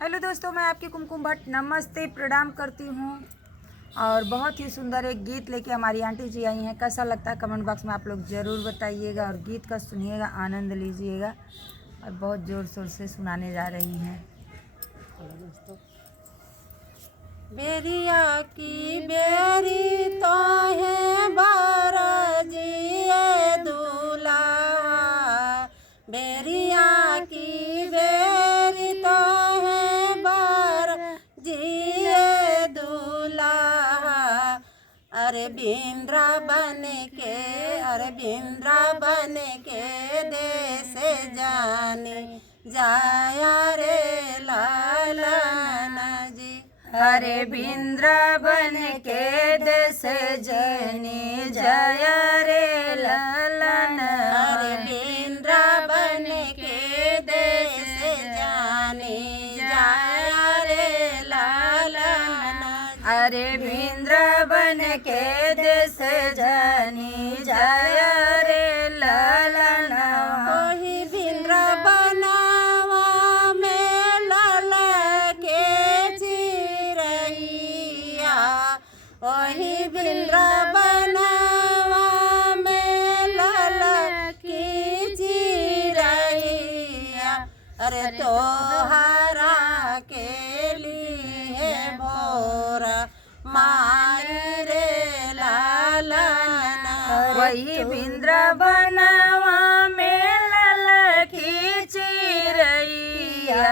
Hello दोस्तों, मैं आपकी कुमकुम भट्ट नमस्ते प्रणाम करती हूँ। और बहुत ही सुंदर एक गीत लेके हमारी आंटी जी आई हैं। कैसा लगता है कमेंट बॉक्स में आप लोग ज़रूर बताइएगा और गीत का सुनिएगा, आनंद लीजिएगा। और बहुत ज़ोर शोर से सुनाने जा रही हैं। दोस्तों, बेरिया की बेरी तो है बारजिए दूल्हा, बेरिया की बेरी तो है बारजिए दूल्हा। अरे बिंद्रा बन के देश जाने जाया रे लालन जी। अरे वृंदावन के देश जनी जय रे ललन। अरे वृंदावन के देश जाने जाया रे लालन। अरे वृंदावन के देश जनी जय रे ललन। वही वृंदावनवा में लाल के चिरैया, वही वृंदावनवा में लाल की चिरैया। अरे तोहरा के लिए भोरा माई रे लालन। वही वृंदावनवा में लाल की चिरैया,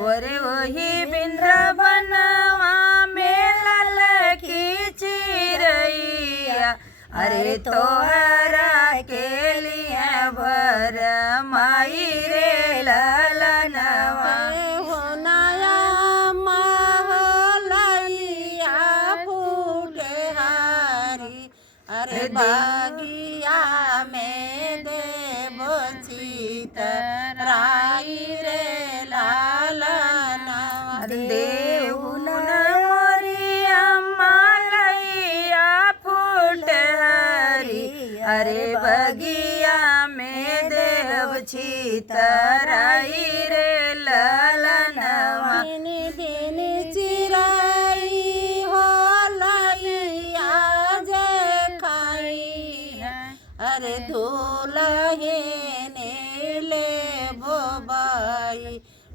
ओरे वही वृंदावनवा में लाल की चिरैया। अरे तोहरा के लिए भर माई रे ललनवा। हो नया महलैया फूटे हारी, अरे बागिया में देवो चितराई रे लालनवा। देहुन मोरिया मालैया फूटहरी, अरे बगिया में देव चितराई रे ललनवा। बिनी बिनी चिराई हो लैया जे खाई, अरे दूल्हे ने ले बोबाई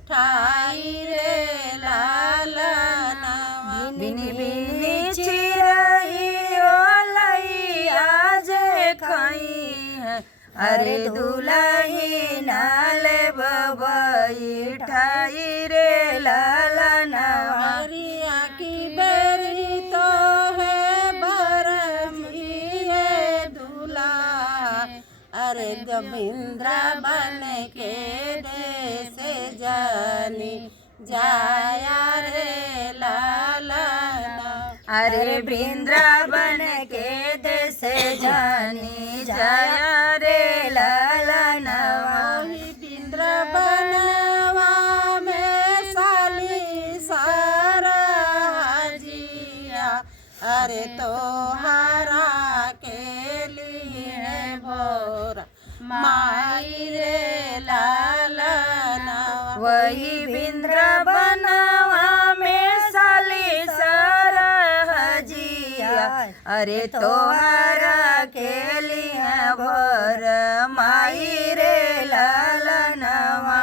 ठाई रे लालनवा। बिनी बिनी चिरई ओलैया जे खाई है, अरे दुलही नाले बबई ठाई रे ललनवा। हरिया की बेरी तो है बरमिए दूल्हा, अरे गोविंद्रा बन के देश जानी जाया रे लालना। अरे वृंदावन के देश जानी जया रे ललनवा। वही वृंदावनवा में साली सारा जिया, अरे तोहरा के लिए भोरा माई रे लालनवा। वही वृंदावनवा में साली सरहजिया, अरे तोहरा के लिए भोर माई रे ललनवा।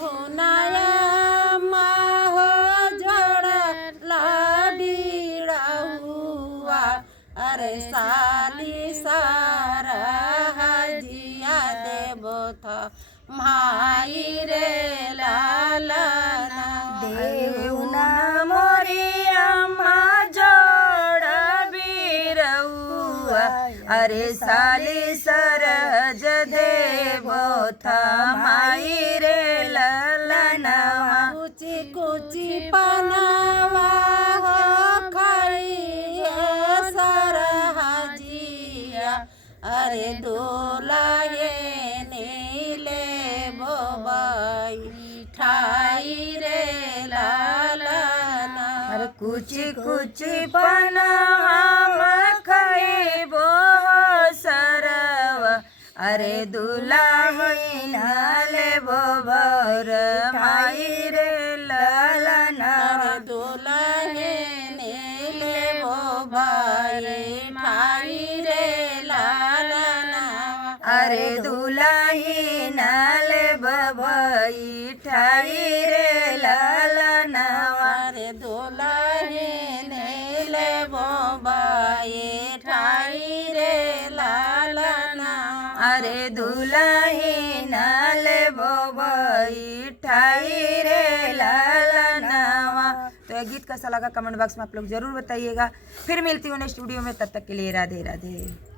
हो नया माहो जोड़ा बीड़ा हुआ, अरे साली सारा हजिया देवो था माई रे लालना। देउना मोरिया माँ जोड़ बीरउआ, अरे साली सरज देवो था माई रे ललनवा। कुची कुची पनावा हो खाई सरहजिया, अरे दूल्हे नीले बोबाई ठाई रे लालना। अरे कुची कुची पनवा खइबो सरवा, अरे दुल्हा नाले बोबर माई रे लाला। दुलाही नाले बभई ठाई रे लालनवा अरे दुलाही नेले बोबाई ठाई रे लालना अरे दुलाही नाले बभई ठाई रे लालनवा। तो यह गीत कैसा लगा कमेंट बॉक्स में आप लोग जरूर बताइएगा। फिर मिलती हूँ नेक्स्ट वीडियो में, तब तक के लिए राधे राधे।